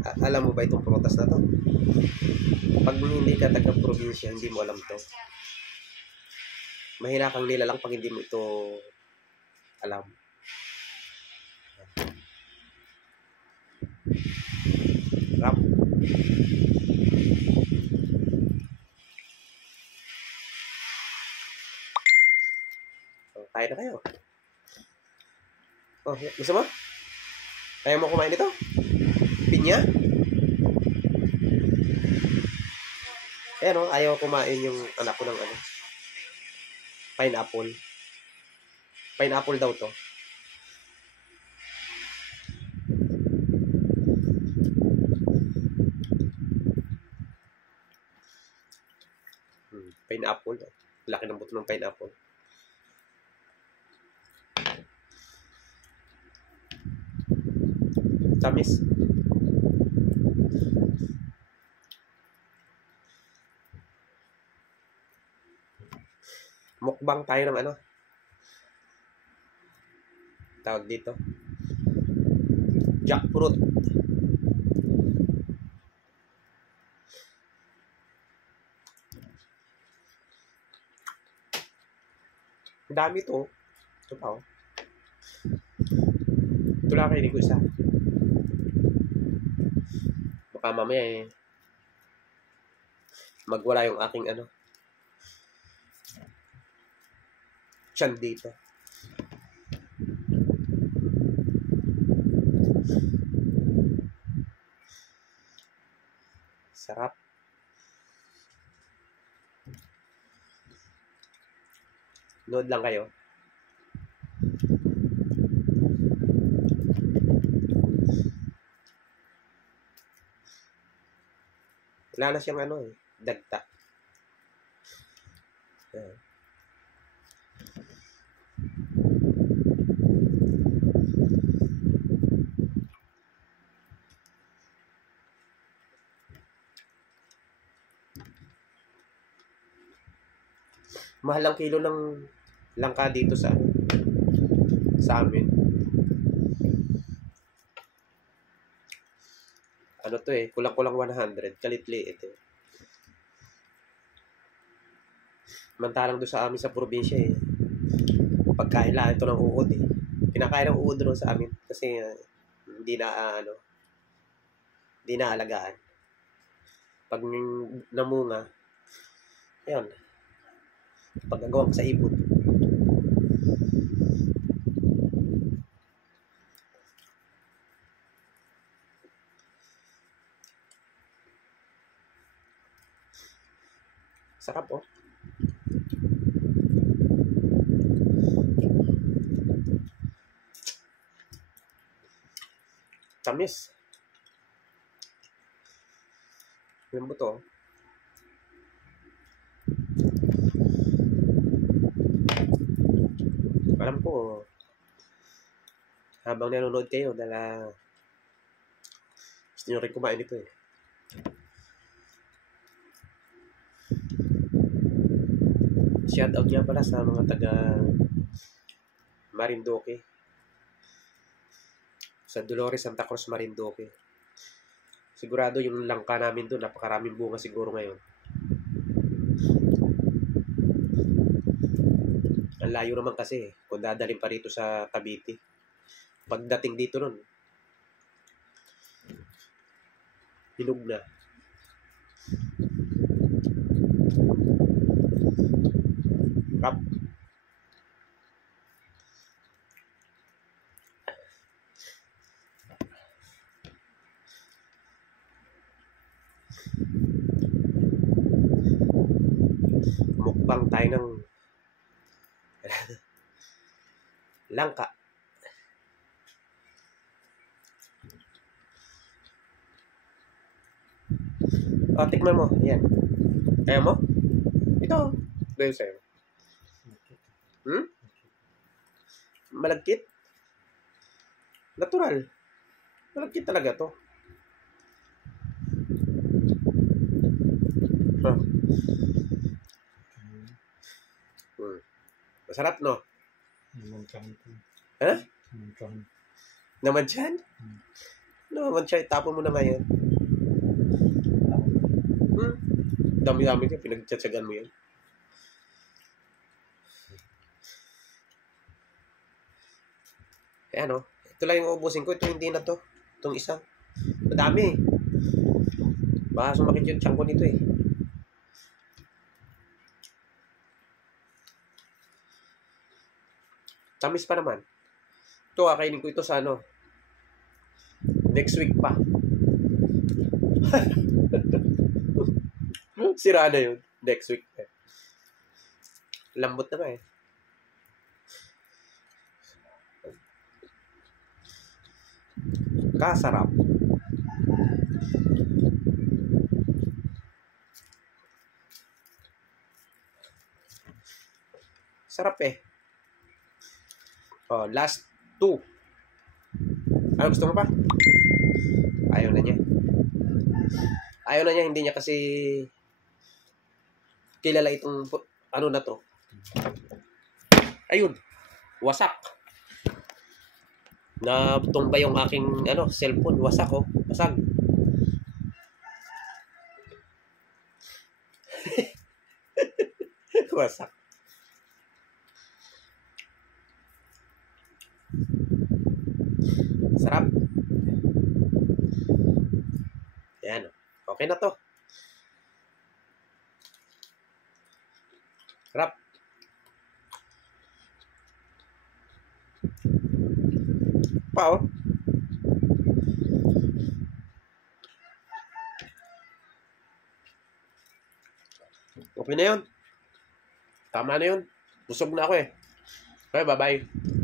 Alam mo ba itong prutas na to? Pag hindi ka taga-probinsya, hindi mo alam to. Mahina kang nilalang pag hindi mo ito alam. Rap. So, kaya na kayo. Oh, gusto mo? Kaya mo kumain ito? Pinya? Ayan o, ayaw kumain yung anak ko ng ano. Pineapple. Pineapple daw to. Pineapple. Laki ng buto ng pineapple. Tamis. Mukbang tayo ng ano. Tawag dito. Jackfruit. Ang dami to. Ito pa oh. Ito lang kainin ko isa. Baka mamaya magwala yung aking ano. Tiyan dito. Sarap. Nood lang kayo. Wala na siyang ano dagta. Ayan. Mahal ang kilo ng langka dito sa amin. Ano to kulang-kulang 100, kalit-liit Mantalang doon sa amin sa probinsya pagkain lang ito ng uod Kinakain ng uod doon sa amin kasi hindi na alagaan. Pag namunga, ayun, pagkagawang sa ibon. Sarap Tamis. Lambot Alam ko, habang nanonood kayo, gusto nyo rin kumain ito Shoutout niya pala sa mga taga Marinduque. Sa Dolores, Santa Cruz, Marinduque. Sigurado yung langka namin doon, napakaraming bunga siguro ngayon. Ang layo naman kasi kung dadalhin pa rito sa Cavite. Pagdating dito nun, hinog na. Rap. Mukbang tayo ng langka. Tikman mo. Yan. Ayaw mo? Ito. Dahil sa'yo. Malagkit. Natural. Malagkit talaga to. Masarap, no? Ha? Naman dyan? naman siya, itapon mo na ngayon. Dami-dami niya, pinagtsatsagan mo yan. Ayan o. Ito lang yung uubusin ko. Ito hindi na to. Itong isa. Madami eh. Baka sumakit yung tiyan ko nito eh. Tamis pa naman. Ito, kakainin ko ito sa ano. Next week pa. Sira na yun. Next week. Lambot na ba eh. Kasarap. Sarap eh. Oh, last 2. Ano gusto mo pa? Ayaw na niya. Ayaw na niya, hindi niya kasi kilala itong ano na to. Ayun. Wasak. Natumba yung aking cellphone. Wasak oh. Basag. Wasak. Sarap. Yan. Okay na to. Sarap. Pa oh. Okay na yun. Tama na yun. Busog na ako eh. Okay, bye-bye.